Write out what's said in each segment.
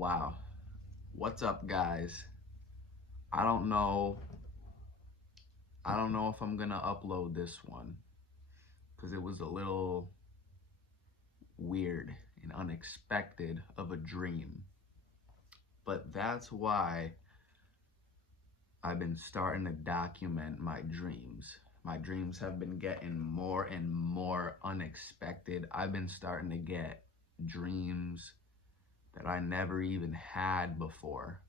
Wow. What's up, guys? I don't know. I don't know if I'm gonna upload this one because it was a little weird and unexpected of a dream. But that's why I've been starting to document my dreams. My dreams have been getting more and more unexpected. I've been starting to get dreams that I never even had before.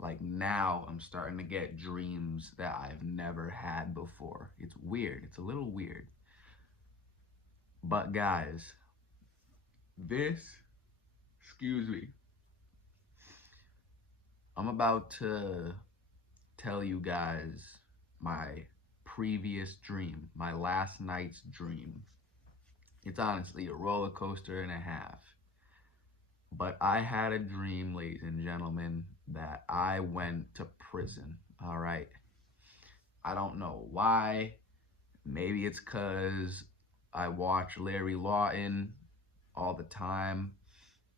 Like now, I'm starting to get dreams that I've never had before. It's weird. It's a little weird. But guys, this, excuse me, I'm about to tell you guys my previous dream, my last night's dream. It's honestly a roller coaster and a half. But I had a dream, ladies and gentlemen, that I went to prison. All right. I don't know why. Maybe it's because I watch Larry Lawton all the time.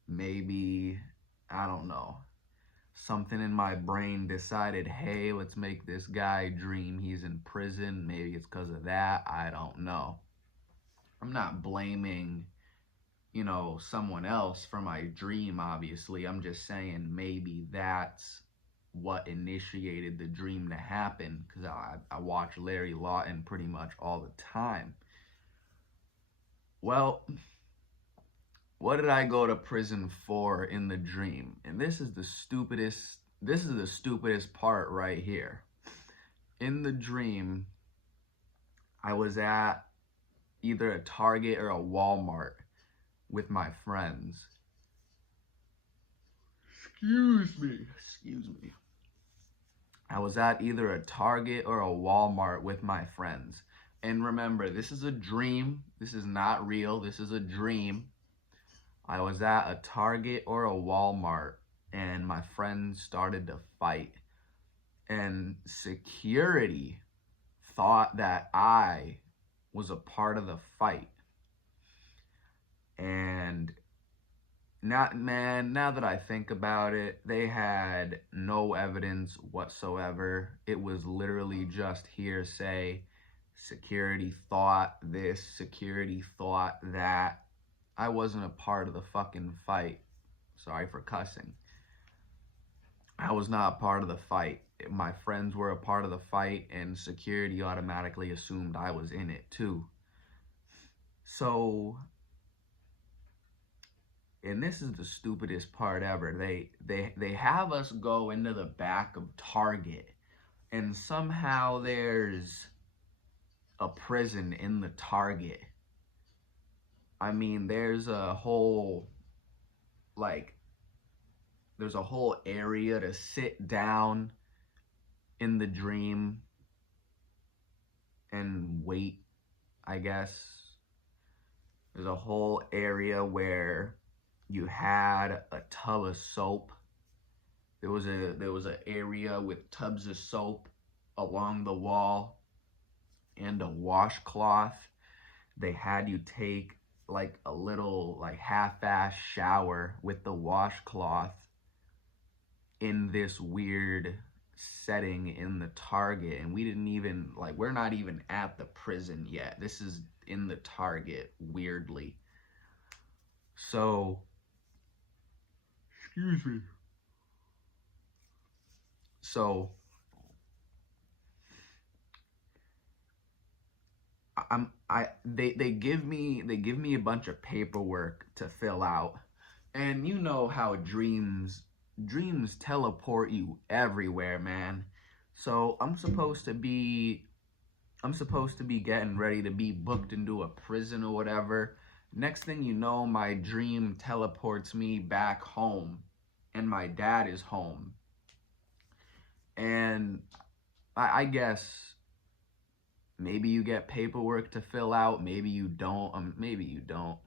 Maybe, I don't know. Something in my brain decided, hey, let's make this guy dream he's in prison. Maybe it's because of that. I don't know. I'm not blaming, someone else for my dream, obviously. I'm just saying maybe that's what initiated the dream to happen because I watch Larry Lawton pretty much all the time. Well, what did I go to prison for in the dream? And this is the stupidest part right here. In the dream, I was at either a Target or a Walmart with my friends. Excuse me. I was at either a Target or a Walmart with my friends. And remember, this is a dream. This is not real. This is a dream. I was at a Target or a Walmart and my friends started to fight. And security thought that I was a part of the fight. And now that I think about it, they had no evidence whatsoever. It was literally just hearsay. Security thought this, security thought that. I wasn't a part of the fucking fight. Sorry for cussing. I was not a part of the fight. My friends were a part of the fight, and security automatically assumed I was in it too. So, and this is the stupidest part ever. They have us go into the back of Target, and somehow there's a prison in the Target. I mean, there's a whole area to sit down in the dream and wait, I guess. There's a whole area where you had a tub of soap. There was an area with tubs of soap along the wall and a washcloth. They had you take like a little half-ass shower with the washcloth in this weird setting in the Target, and we're not even at the prison yet. This is in the Target, weirdly. So, excuse me. So, they give me a bunch of paperwork to fill out, and you know how dreams teleport you everywhere, man. So I'm supposed to be getting ready to be booked into a prison or whatever. Next thing you know, my dream teleports me back home, and my dad is home. And I guess maybe you get paperwork to fill out, maybe you don't, maybe you don't.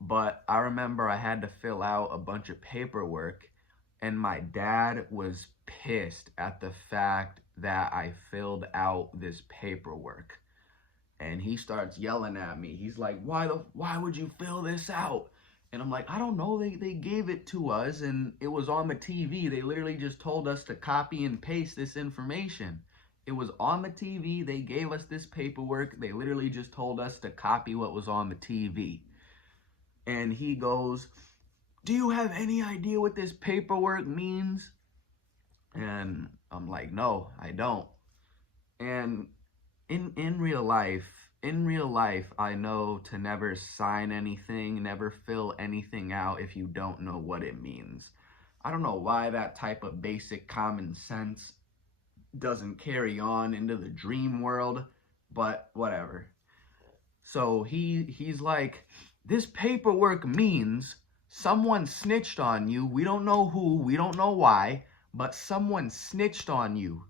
But I remember I had to fill out a bunch of paperwork, and my dad was pissed at the fact that I filled out this paperwork. And he starts yelling at me. He's like, why would you fill this out? And I'm like, I don't know, they gave it to us and it was on the TV. They literally just told us to copy and paste this information. It was on the TV. They gave us this paperwork. They literally just told us to copy what was on the TV. And he goes, do you have any idea what this paperwork means? And I'm like, no, I don't. And in real life, I know to never sign anything, never fill anything out if you don't know what it means. I don't know why that type of basic common sense doesn't carry on into the dream world, but whatever. So he's like, this paperwork means someone snitched on you. We don't know who, we don't know why, but someone snitched on you.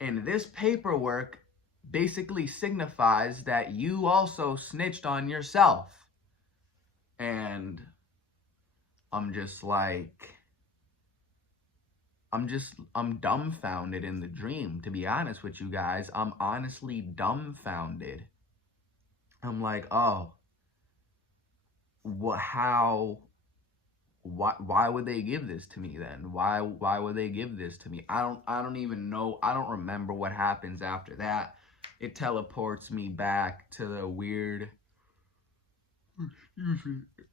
And this paperwork basically signifies that you also snitched on yourself. And I'm just like, I'm dumbfounded in the dream, to be honest with you guys. I'm honestly dumbfounded. I'm like, oh, what, how, why would they give this to me then? Why would they give this to me? I don't even know. I don't remember what happens after that. It teleports me back to the weird,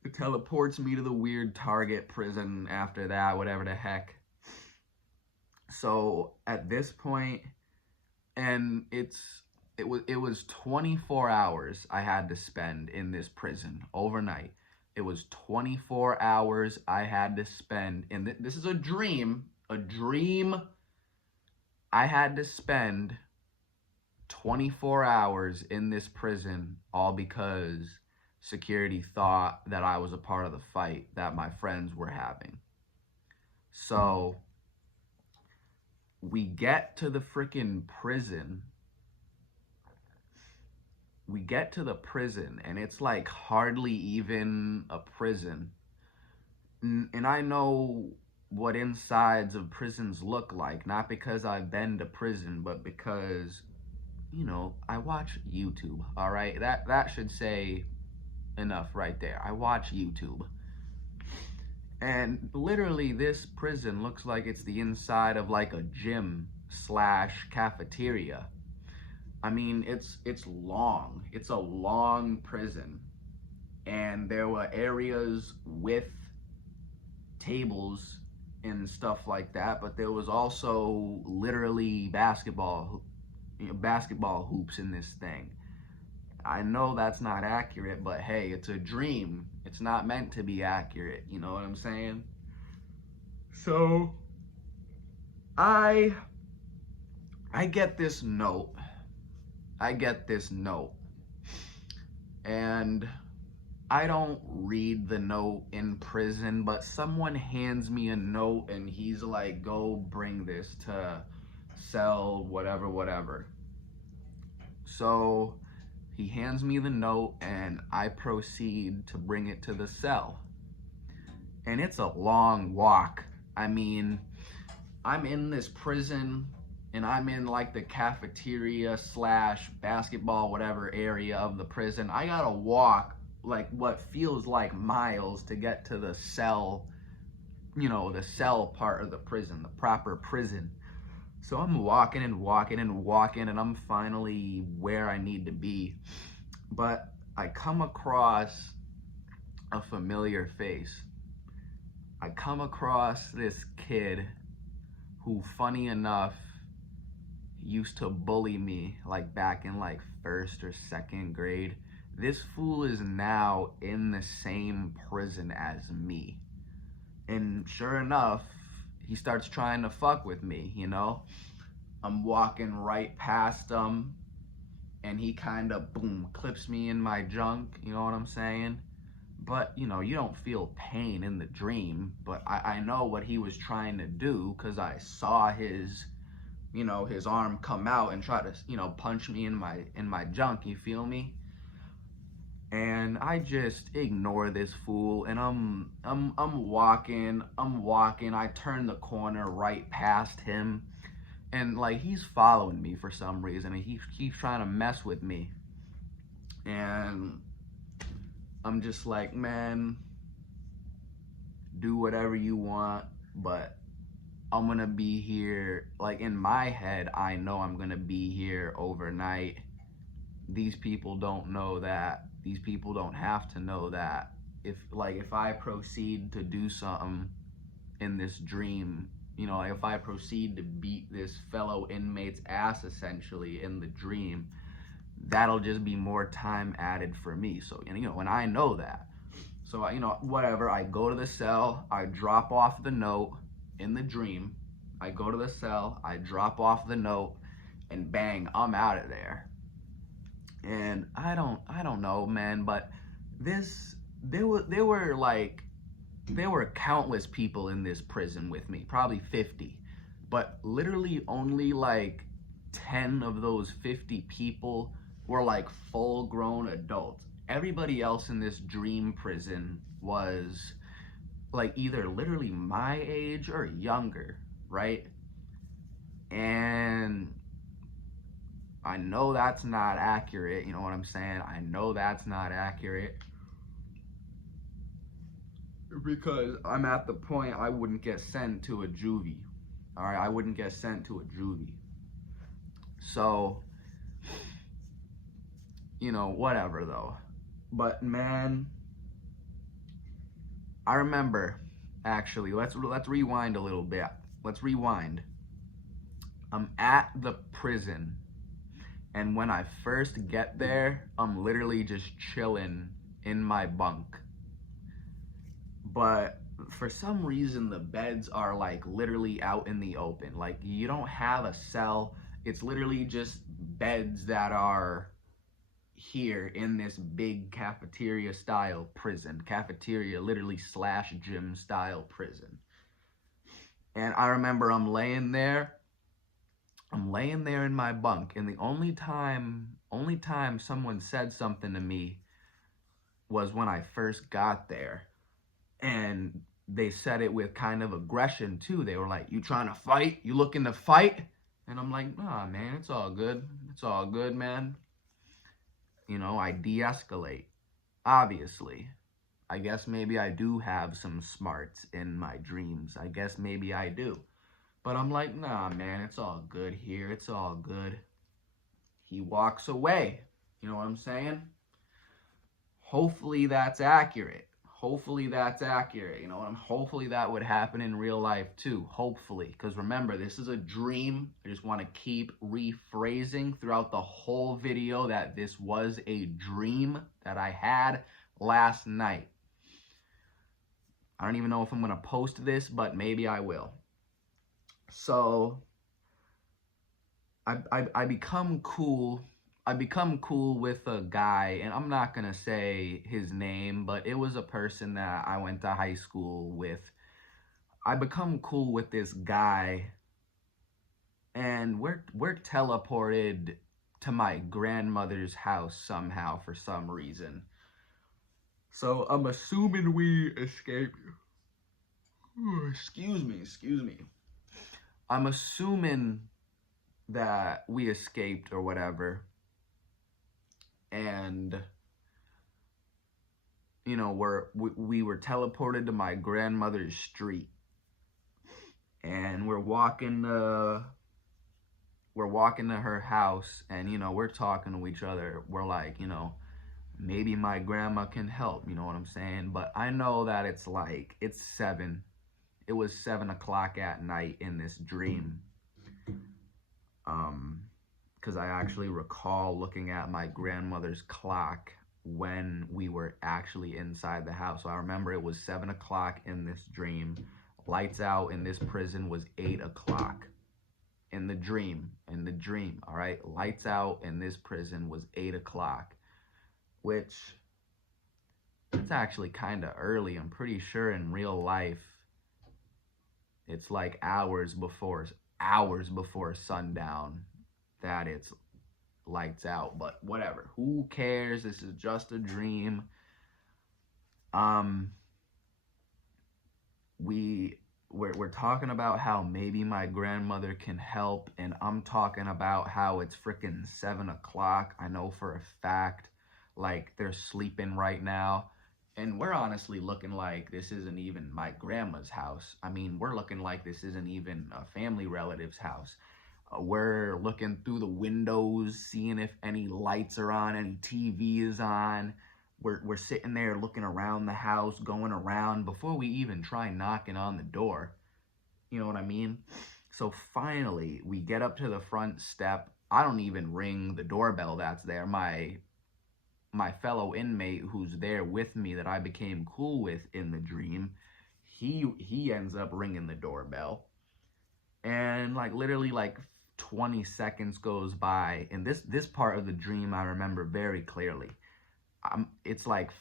it teleports me to the weird Target prison after that, whatever the heck. So at this point, and it was 24 hours I had to spend in this prison overnight. It was 24 hours I had to spend in this is a dream. I had to spend 24 hours in this prison, all because security thought that I was a part of the fight that my friends were having. So we get to the freaking prison. We get to the prison, and it's like hardly even a prison. And I know what insides of prisons look like, not because I've been to prison, but because, you know, I watch YouTube, all right? That should say enough right there. I watch YouTube. And literally this prison looks like it's the inside of like a gym / cafeteria. I mean, it's long. It's a long prison. And there were areas with tables and stuff like that, but there was also literally basketball hoops in this thing. I know that's not accurate, but hey, it's a dream. It's not meant to be accurate, you know what I'm saying? So I get this note. And I don't read the note in prison, but someone hands me a note and he's like, go bring this to cell whatever. So he hands me the note and I proceed to bring it to the cell. And it's a long walk. I mean, I'm in this prison and I'm in like the cafeteria / basketball whatever area of the prison. I gotta walk like what feels like miles to get to the cell, you know, the cell part of the prison, the proper prison. So I'm walking and I'm finally where I need to be. But I come across a familiar face. I come across this kid who, funny enough, used to bully me like back in like 1st or 2nd grade. This fool is now in the same prison as me. And sure enough, he starts trying to fuck with me, you know? I'm walking right past him and he kind of, boom, clips me in my junk, you know what I'm saying? But, you know, you don't feel pain in the dream, but I know what he was trying to do because I saw his, you know, his arm come out and try to, you know, punch me in my junk, you feel me? And I just ignore this fool and I'm walking, I turn the corner right past him. And like he's following me for some reason and he keeps trying to mess with me. And I'm just like, man, do whatever you want, but I'm gonna be here. Like, in my head, I know I'm gonna be here overnight. These people don't know that. These people don't have to know that. If I proceed to do something in this dream, like if I proceed to beat this fellow inmate's ass essentially in the dream, that'll just be more time added for me. So, and I know that. So, whatever, I go to the cell, I drop off the note in the dream. I go to the cell, I drop off the note, and bang, I'm out of there. And I don't know, man, but there were countless people in this prison with me, probably 50. But literally only like 10 of those 50 people were like full grown adults. Everybody else in this dream prison was like either literally my age or younger, right? And I know that's not accurate, you know what I'm saying? I know that's not accurate because I'm at the point I wouldn't get sent to a juvie. All right, I wouldn't get sent to a juvie. So, whatever though. But man, I remember actually, let's rewind a little bit. Let's rewind. I'm at the prison, and when I first get there, I'm literally just chilling in my bunk. But for some reason, the beds are like literally out in the open. Like, you don't have a cell. It's literally just beds that are here in this big cafeteria style prison. Cafeteria literally / gym style prison. And I remember I'm laying there in my bunk, and the only time someone said something to me was when I first got there. And they said it with kind of aggression too. They were like, "You trying to fight? You looking to fight?" And I'm like, "Nah, man, it's all good. It's all good, man." I de-escalate. Obviously. I guess maybe I do have some smarts in my dreams. I guess maybe I do. But I'm like, "Nah, man, it's all good here. It's all good." He walks away. You know what I'm saying? Hopefully that's accurate. Hopefully that's accurate. Hopefully that would happen in real life too. Hopefully. Because remember, this is a dream. I just want to keep rephrasing throughout the whole video that this was a dream that I had last night. I don't even know if I'm going to post this, but maybe I will. So I become cool. I become cool with a guy, and I'm not gonna say his name, but it was a person that I went to high school with. I become cool with this guy, and we're teleported to my grandmother's house somehow for some reason. So I'm assuming we escaped. Excuse me. I'm assuming that we escaped or whatever. And we were teleported to my grandmother's street, and we're walking to her house, and we're talking to each other. We're like, maybe my grandma can help, you know what I'm saying? But I know that it's 7. It was 7 o'clock at night in this dream. Because I actually recall looking at my grandmother's clock when we were actually inside the house. So I remember it was 7 o'clock in this dream. Lights out in this prison was 8 o'clock. In the dream, all right? Lights out in this prison was 8 o'clock, which it's actually kind of early. I'm pretty sure in real life, it's like hours before sundown that it's lights out, but whatever. Who cares? This is just a dream. We're talking about how maybe my grandmother can help, and I'm talking about how it's freaking 7 o'clock. I know for a fact, like, they're sleeping right now. And we're honestly looking like this isn't even my grandma's house. I mean, we're looking like this isn't even a family relative's house. We're looking through the windows, seeing if any lights are on, any TV is on. We're sitting there looking around the house, going around before we even try knocking on the door. You know what I mean? So finally, we get up to the front step. I don't even ring the doorbell that's there. My fellow inmate who's there with me that I became cool with in the dream, he ends up ringing the doorbell. And like literally like 20 seconds goes by, and this part of the dream I remember very clearly. It's like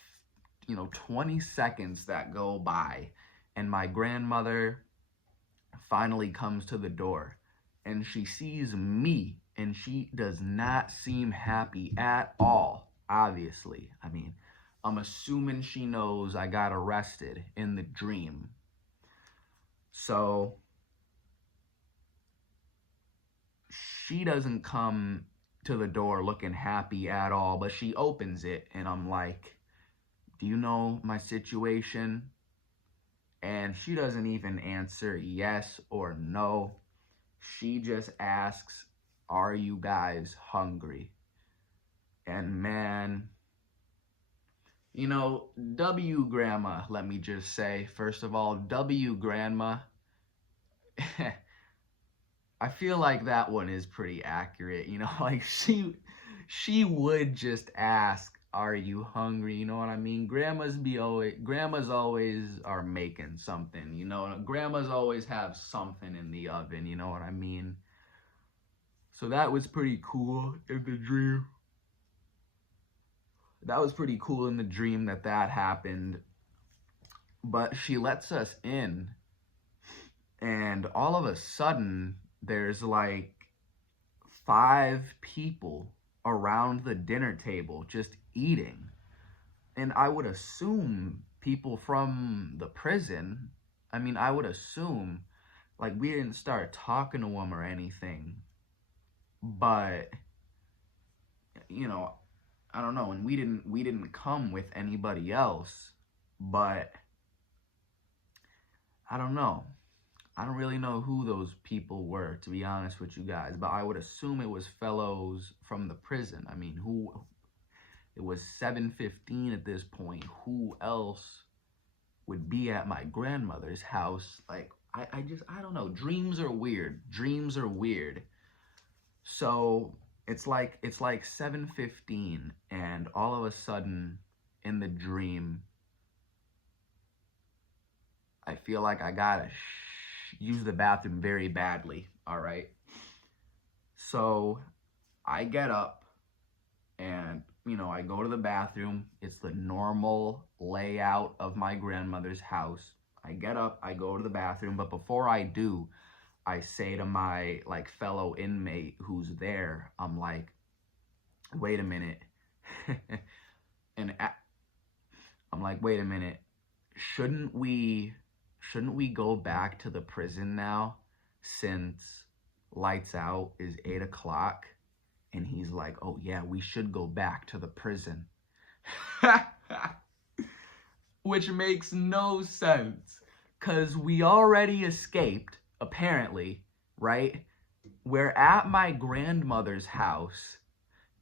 20 seconds that go by, and my grandmother finally comes to the door, and she sees me, and she does not seem happy at all. Obviously, I mean, I'm assuming she knows I got arrested in the dream. So she doesn't come to the door looking happy at all, but she opens it, and I'm like, do you know my situation? And she doesn't even answer yes or no. She just asks, are you guys hungry? And man, W grandma, let me just say, first of all, W grandma, I feel like that one is pretty accurate. Like she would just ask, are you hungry? You know what I mean? Grandmas always are making something, grandmas always have something in the oven, you know what I mean? So that was pretty cool in the dream. That was pretty cool in the dream that happened. But she lets us in, and all of a sudden there's like 5 people around the dinner table just eating. And I would assume people from the prison. I mean, I would assume, like, we didn't start talking to them or anything, but I don't know, and we didn't come with anybody else, but I don't know. I don't really know who those people were, to be honest with you guys, but I would assume it was fellows from the prison. I mean, it was 7:15 at this point. Who else would be at my grandmother's house? Like, I don't know. Dreams are weird. Dreams are weird. So it's like 7:15, and all of a sudden in the dream, I feel like I gotta use the bathroom very badly. All right. So I get up, and I go to the bathroom. It's the normal layout of my grandmother's house. I get up, I go to the bathroom, but before I do, I say to my like fellow inmate who's there, I'm like, wait a minute. and I'm like, wait a minute. Shouldn't we go back to the prison now, since lights out is 8 o'clock? And he's like, oh yeah, we should go back to the prison. Which makes no sense, because we already escaped, apparently, right? We're at my grandmother's house,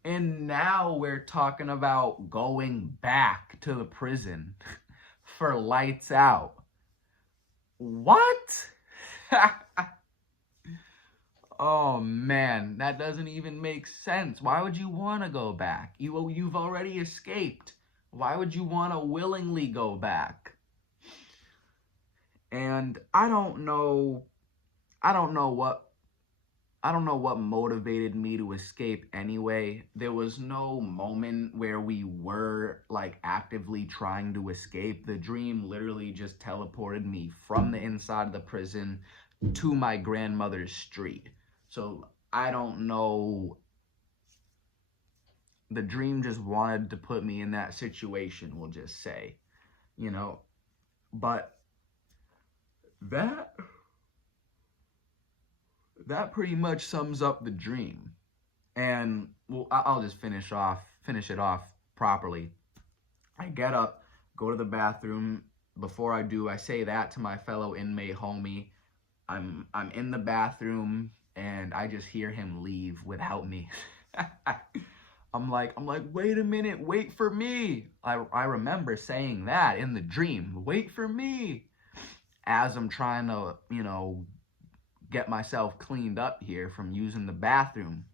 and now we're talking about going back to the prison for lights out. What? Oh man, that doesn't even make sense. Why would you want to go back? You've already escaped. Why would you want to willingly go back? And I don't know what motivated me to escape anyway. There was no moment where we were like actively trying to escape. The dream literally just teleported me from the inside of the prison to my grandmother's street. So I don't know. The dream just wanted to put me in that situation, we'll just say. But that pretty much sums up the dream. And well, I'll just finish it off properly. I get up, go to the bathroom. Before I do, I say that to my fellow inmate homie. I'm in the bathroom and I just hear him leave without me. I'm like, wait a minute, wait for me. I remember saying that in the dream, wait for me. As I'm trying to, get myself cleaned up here from using the bathroom.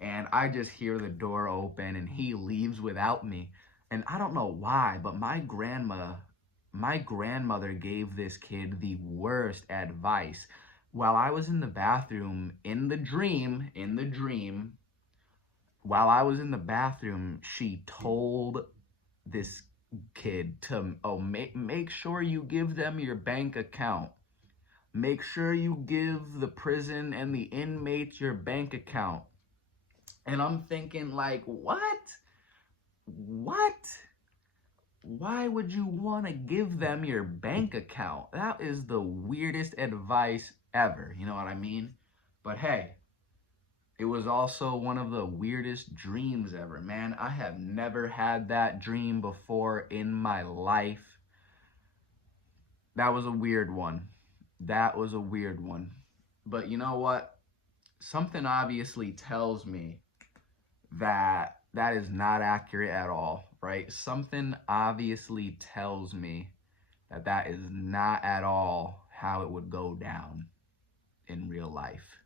And I just hear the door open and he leaves without me. And I don't know why, but my grandmother gave this kid the worst advice. While I was in the bathroom while I was in the bathroom, she told this kid to, make sure you give them your bank account. Make sure you give the prison and the inmates your bank account. And I'm thinking, like, what? What? Why would you want to give them your bank account? That is the weirdest advice ever. You know what I mean? But hey, it was also one of the weirdest dreams ever, man. I have never had that dream before in my life. That was a weird one. That was a weird one. But you know what? Something obviously tells me that that is not accurate at all, right? Something obviously tells me that that is not at all how it would go down in real life.